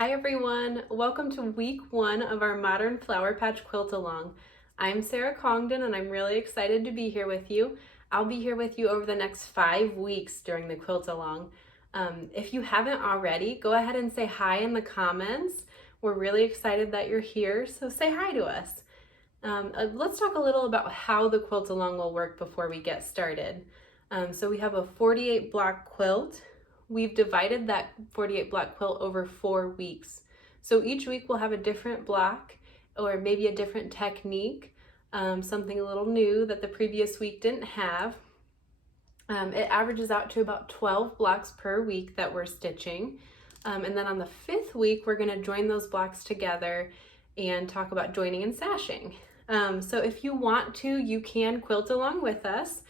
Hi everyone, welcome to week 1 of our Modern Flower Patch Quilt Along. I'm Sarah Congdon and I'm really excited to be here with you. I'll be here with you over the next 5 weeks during the Quilt Along. If you haven't already, go ahead and say hi in the comments. We're really excited that you're here, so say hi to us. Let's talk a little about how the Quilt Along will work before we get started. So we have a 48 block quilt. We've divided that 48 block quilt over 4 weeks. So each week we'll have a different block or maybe a different technique, something a little new that the previous week didn't have. It averages out to about 12 blocks per week that we're stitching. And then on the 5th week, we're gonna join those blocks together and talk about joining and sashing. So if you want to, you can quilt along with us.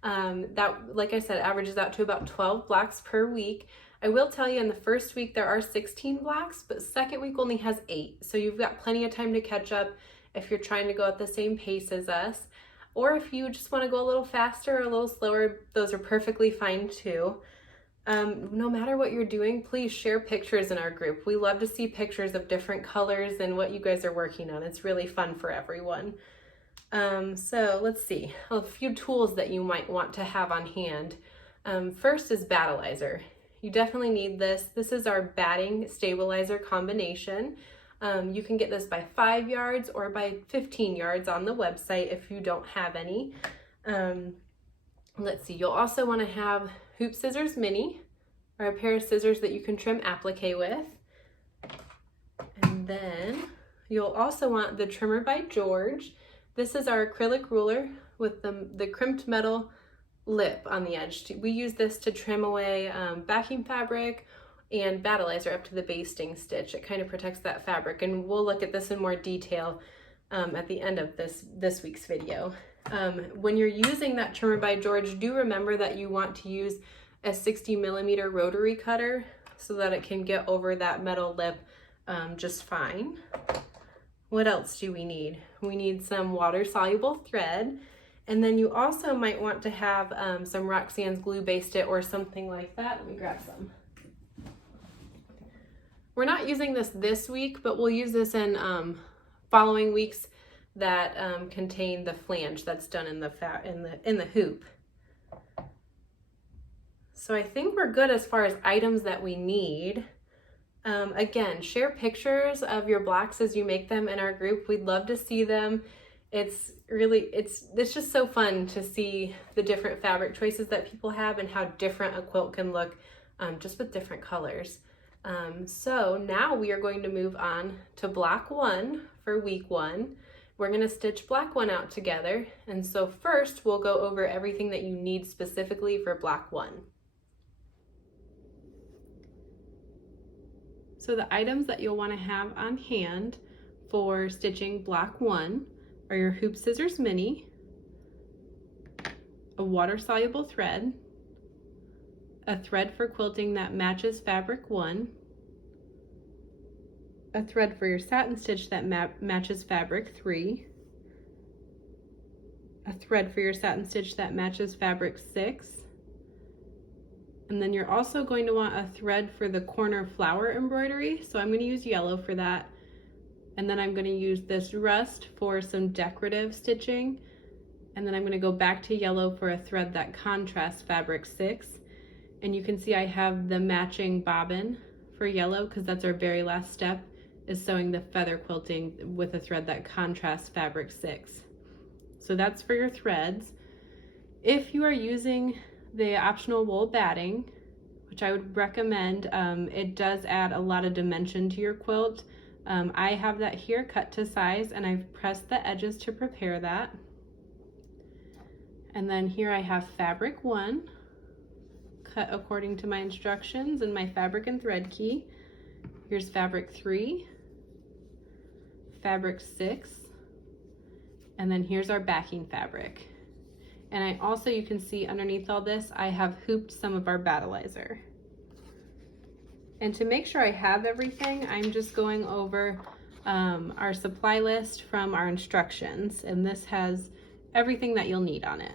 That, like I said, averages out to about 12 blocks per week. I will tell you in the first week there are 16 blocks, but second week only has 8. So you've got plenty of time to catch up if you're trying to go at the same pace as us. Or if you just want to go a little faster or a little slower, those are perfectly fine too. No matter what you're doing, please share pictures in our group. We love to see pictures of different colors and what you guys are working on. It's really fun for everyone. So let's see, a few tools that you might want to have on hand. First is battleizer. You definitely need this. This is our batting stabilizer combination. You can get this by 5 yards or by 15 yards on the website if you don't have any. Let's see, you'll also want to have HoopSisters Mini or a pair of scissors that you can trim applique with. And then you'll also want the trimmer by George. This is our acrylic ruler with the crimped metal lip on the edge. We use this to trim away backing fabric and battleizer up to the basting stitch. It kind of protects that fabric, and we'll look at this in more detail at the end of this week's video. When you're using that trimmer by George, do remember that you want to use a 60mm rotary cutter so that it can get over that metal lip just fine. What else do we need? We need some water-soluble thread, and then you also might want to have some Roxanne's Glue Based It or something like that. Let me grab some. We're not using this week, but we'll use this in following weeks that contain the flange that's done in the hoop. So I think we're good as far as items that we need. Again, share pictures of your blocks as you make them in our group. We'd love to see them. It's just so fun to see the different fabric choices that people have and how different a quilt can look just with different colors. So now we are going to move on to block 1 for week 1. We're going to stitch block 1 out together. And so first we'll go over everything that you need specifically for block 1. So the items that you'll want to have on hand for stitching block 1 are your HoopSisters Mini, a water-soluble thread, a thread for quilting that matches fabric 1, a thread for your satin stitch that matches fabric 3, a thread for your satin stitch that matches fabric 6, and then you're also going to want a thread for the corner flower embroidery. So I'm going to use yellow for that. And then I'm going to use this rust for some decorative stitching. And then I'm going to go back to yellow for a thread that contrasts fabric 6. And you can see I have the matching bobbin for yellow because that's our very last step, is sewing the feather quilting with a thread that contrasts fabric 6. So that's for your threads. If you are using the optional wool batting, which I would recommend, it does add a lot of dimension to your quilt. I have that here cut to size, and I've pressed the edges to prepare that. And then here I have fabric 1 cut according to my instructions and my fabric and thread key. Here's fabric 3, fabric 6, and then here's our backing fabric. And I also, you can see underneath all this, I have hooped some of our battleizer. And to make sure I have everything, I'm just going over our supply list from our instructions. And this has everything that you'll need on it.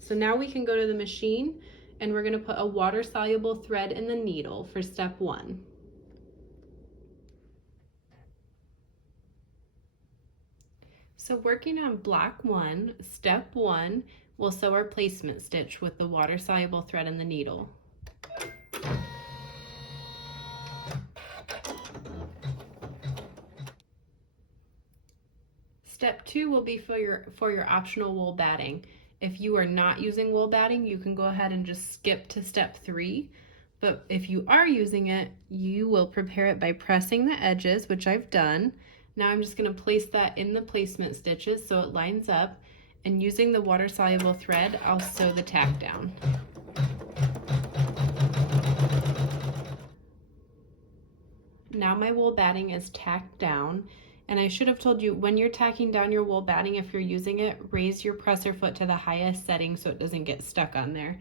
So now we can go to the machine and we're gonna put a water-soluble thread in the needle for step 1. So working on block 1, step 1, we'll sew our placement stitch with the water-soluble thread and the needle. Step 2 will be for your optional wool batting. If you are not using wool batting, you can go ahead and just skip to step 3. But if you are using it, you will prepare it by pressing the edges, which I've done. Now I'm just going to place that in the placement stitches so it lines up, and using the water-soluble thread, I'll sew the tack down. Now my wool batting is tacked down, and I should have told you, when you're tacking down your wool batting, if you're using it, raise your presser foot to the highest setting so it doesn't get stuck on there.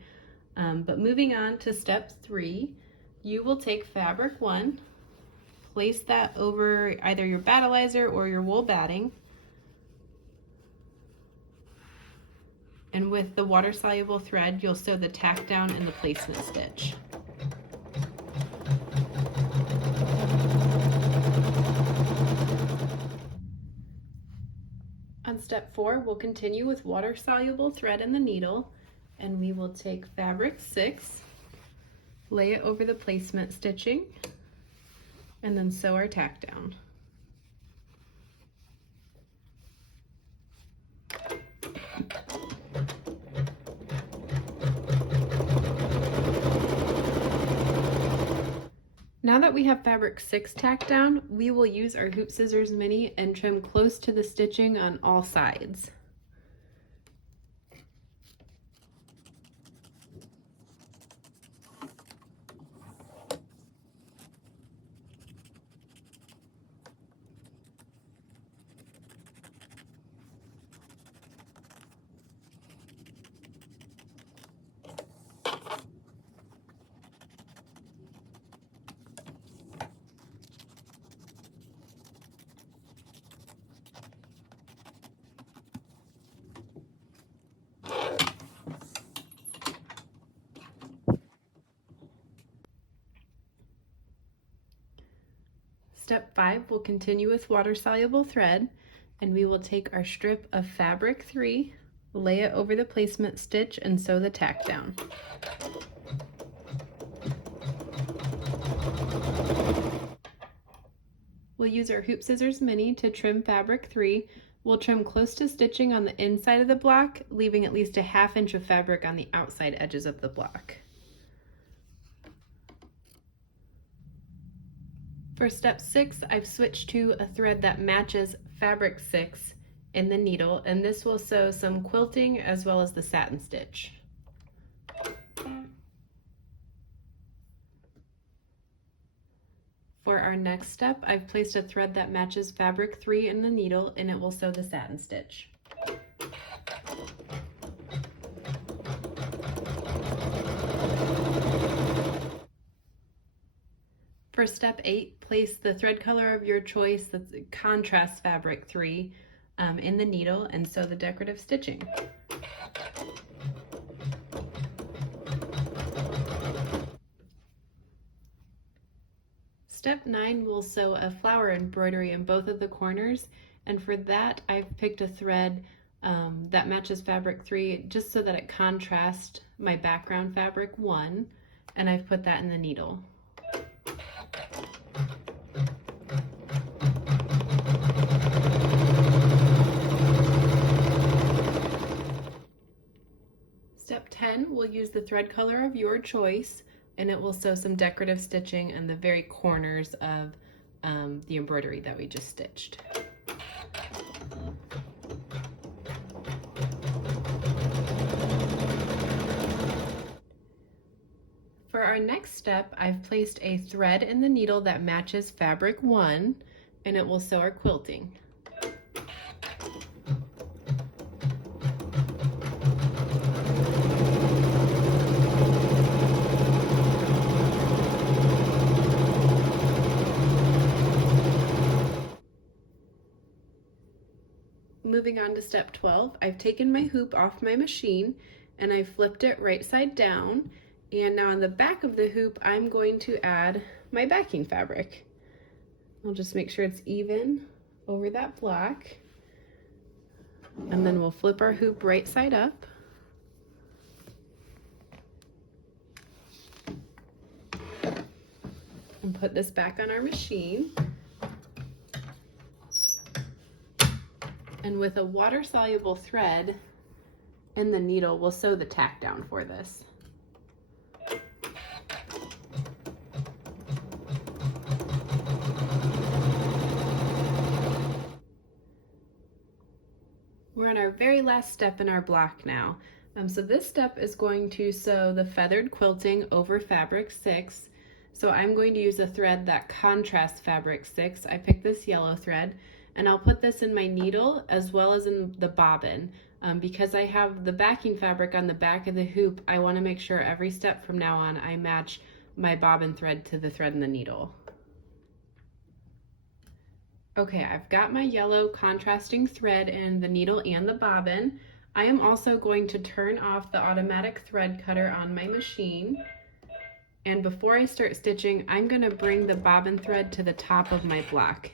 But moving on to step 3, you will take fabric 1, place that over either your battleizer or your wool batting, and with the water-soluble thread, you'll sew the tack down in the placement stitch. On step 4, we'll continue with water-soluble thread and the needle, and we will take fabric 6, lay it over the placement stitching, and then sew our tack down. Now that we have fabric 6 tacked down, we will use our Hoop Scissors Mini and trim close to the stitching on all sides. Step 5 will continue with water-soluble thread, and we will take our strip of fabric 3, lay it over the placement stitch, and sew the tack down. We'll use our Hoop Scissors Mini to trim fabric 3. We'll trim close to stitching on the inside of the block, leaving at least a ½ inch of fabric on the outside edges of the block. For step 6, I've switched to a thread that matches fabric 6 in the needle, and this will sew some quilting as well as the satin stitch. For our next step, I've placed a thread that matches fabric 3 in the needle, and it will sew the satin stitch. For step 8, place the thread color of your choice, that's contrast fabric 3, in the needle and sew the decorative stitching. Step 9, we'll sew a flower embroidery in both of the corners, and for that I've picked a thread that matches fabric 3 just so that it contrasts my background fabric 1, and I've put that in the needle. Step 10, we'll use the thread color of your choice, and it will sew some decorative stitching in the very corners of the embroidery that we just stitched. For our next step, I've placed a thread in the needle that matches fabric 1, and it will sew our quilting. Moving on to step 12, I've taken my hoop off my machine and I flipped it right side down, and now on the back of the hoop I'm going to add my backing fabric. I'll just make sure it's even over that block, And then we'll flip our hoop right side up. And put this back on our machine. And with a water-soluble thread and the needle, we'll sew the tack down for this. We're on our very last step in our block now. So this step is going to sew the feathered quilting over fabric 6. So I'm going to use a thread that contrasts fabric 6. I picked this yellow thread, and I'll put this in my needle as well as in the bobbin. Because I have the backing fabric on the back of the hoop, I want to make sure every step from now on I match my bobbin thread to the thread in the needle. Okay, I've got my yellow contrasting thread in the needle and the bobbin. I am also going to turn off the automatic thread cutter on my machine. And before I start stitching, I'm going to bring the bobbin thread to the top of my block.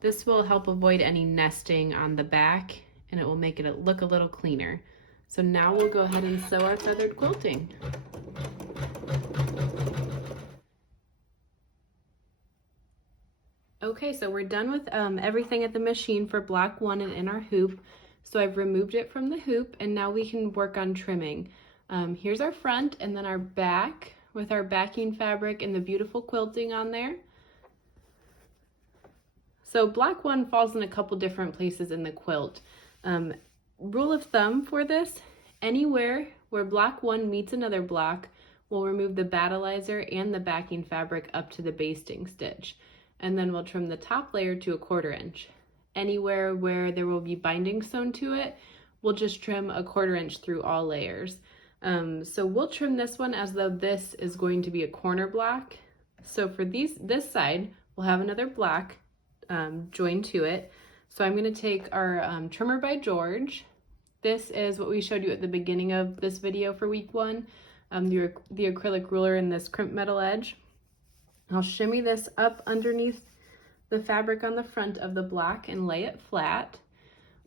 This will help avoid any nesting on the back, and it will make it look a little cleaner. So now we'll go ahead and sew our feathered quilting. Okay, so we're done with everything at the machine for block 1 and in our hoop. So I've removed it from the hoop, and now we can work on trimming. Here's our front and then our back with our backing fabric and the beautiful quilting on there. So block 1 falls in a couple different places in the quilt. Rule of thumb for this, anywhere where block 1 meets another block, we'll remove the battleizer and the backing fabric up to the basting stitch. And then we'll trim the top layer to 1/4 inch. Anywhere where there will be binding sewn to it, we'll just trim 1/4 inch through all layers. So we'll trim this one as though this is going to be a corner block. So for this side, we'll have another block joined to it. So I'm going to take our trimmer by George. This is what we showed you at the beginning of this video for week 1, the acrylic ruler and this crimp metal edge. I'll shimmy this up underneath the fabric on the front of the block and lay it flat.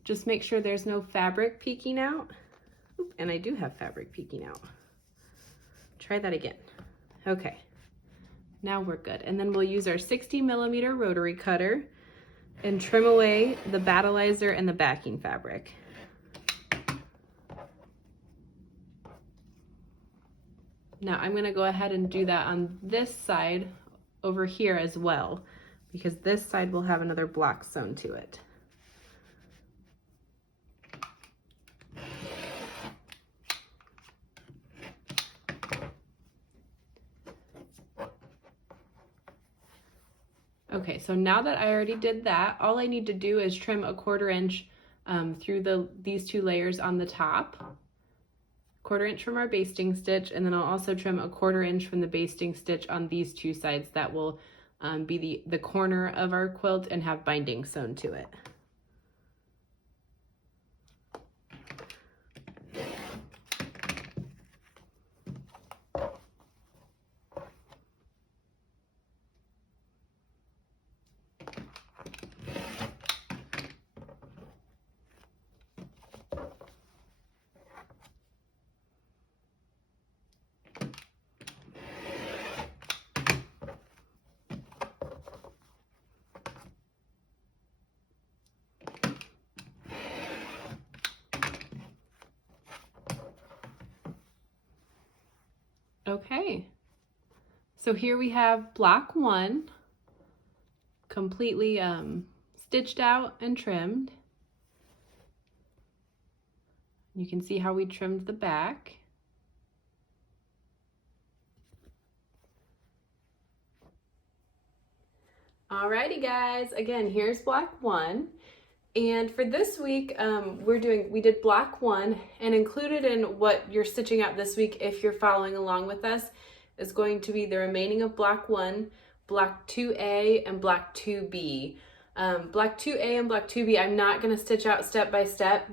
Just make sure there's no fabric peeking out. Oop, and I do have fabric peeking out. Try that again. Okay, now we're good. And then we'll use our 60mm rotary cutter and trim away the battleizer and the backing fabric. Now I'm going to go ahead and do that on this side over here as well, because this side will have another block sewn to it. Okay, so now that I already did that, all I need to do is trim 1/4 inch through these 2 layers on the top. 1/4 inch from our basting stitch, and then I'll also trim 1/4 inch from the basting stitch on these 2 sides that will be the corner of our quilt and have binding sewn to it. Okay, so here we have block 1 completely stitched out and trimmed. You can see how we trimmed the back. Alrighty guys, again, here's block 1. And for this week, we did block 1, and included in what you're stitching out this week, if you're following along with us, is going to be the remaining of block 1, block 2A, and block 2B. Block 2A and block 2B, I'm not going to stitch out step by step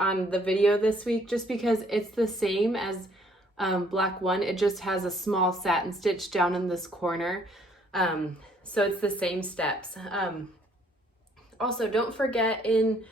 on the video this week, just because it's the same as block 1. It just has a small satin stitch down in this corner. So it's the same steps. Also, don't forget in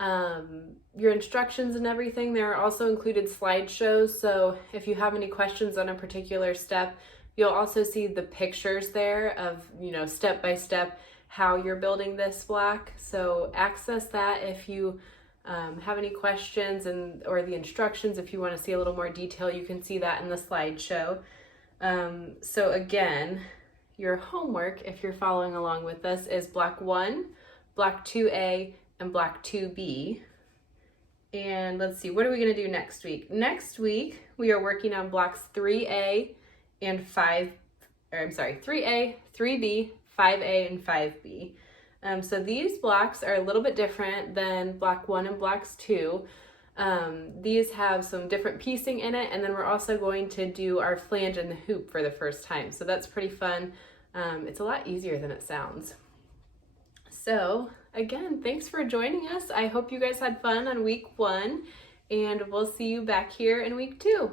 your instructions and everything. There are also included slideshows, so if you have any questions on a particular step, you'll also see the pictures there of, step by step how you're building this block. So access that if you have any questions, or the instructions. If you want to see a little more detail, you can see that in the slideshow. So again, your homework, if you're following along with us, is block 1, block 2A, and block 2B. And let's see, what are we going to do next week? Next week, we are working on blocks 3A and 3A, 3B, 5A, and 5B. So these blocks are a little bit different than block 1 and blocks 2. These have some different piecing in it, and then we're also going to do our flange and the hoop for the first time. So that's pretty fun. It's a lot easier than it sounds. So again, thanks for joining us. I hope you guys had fun on week 1, and we'll see you back here in week 2.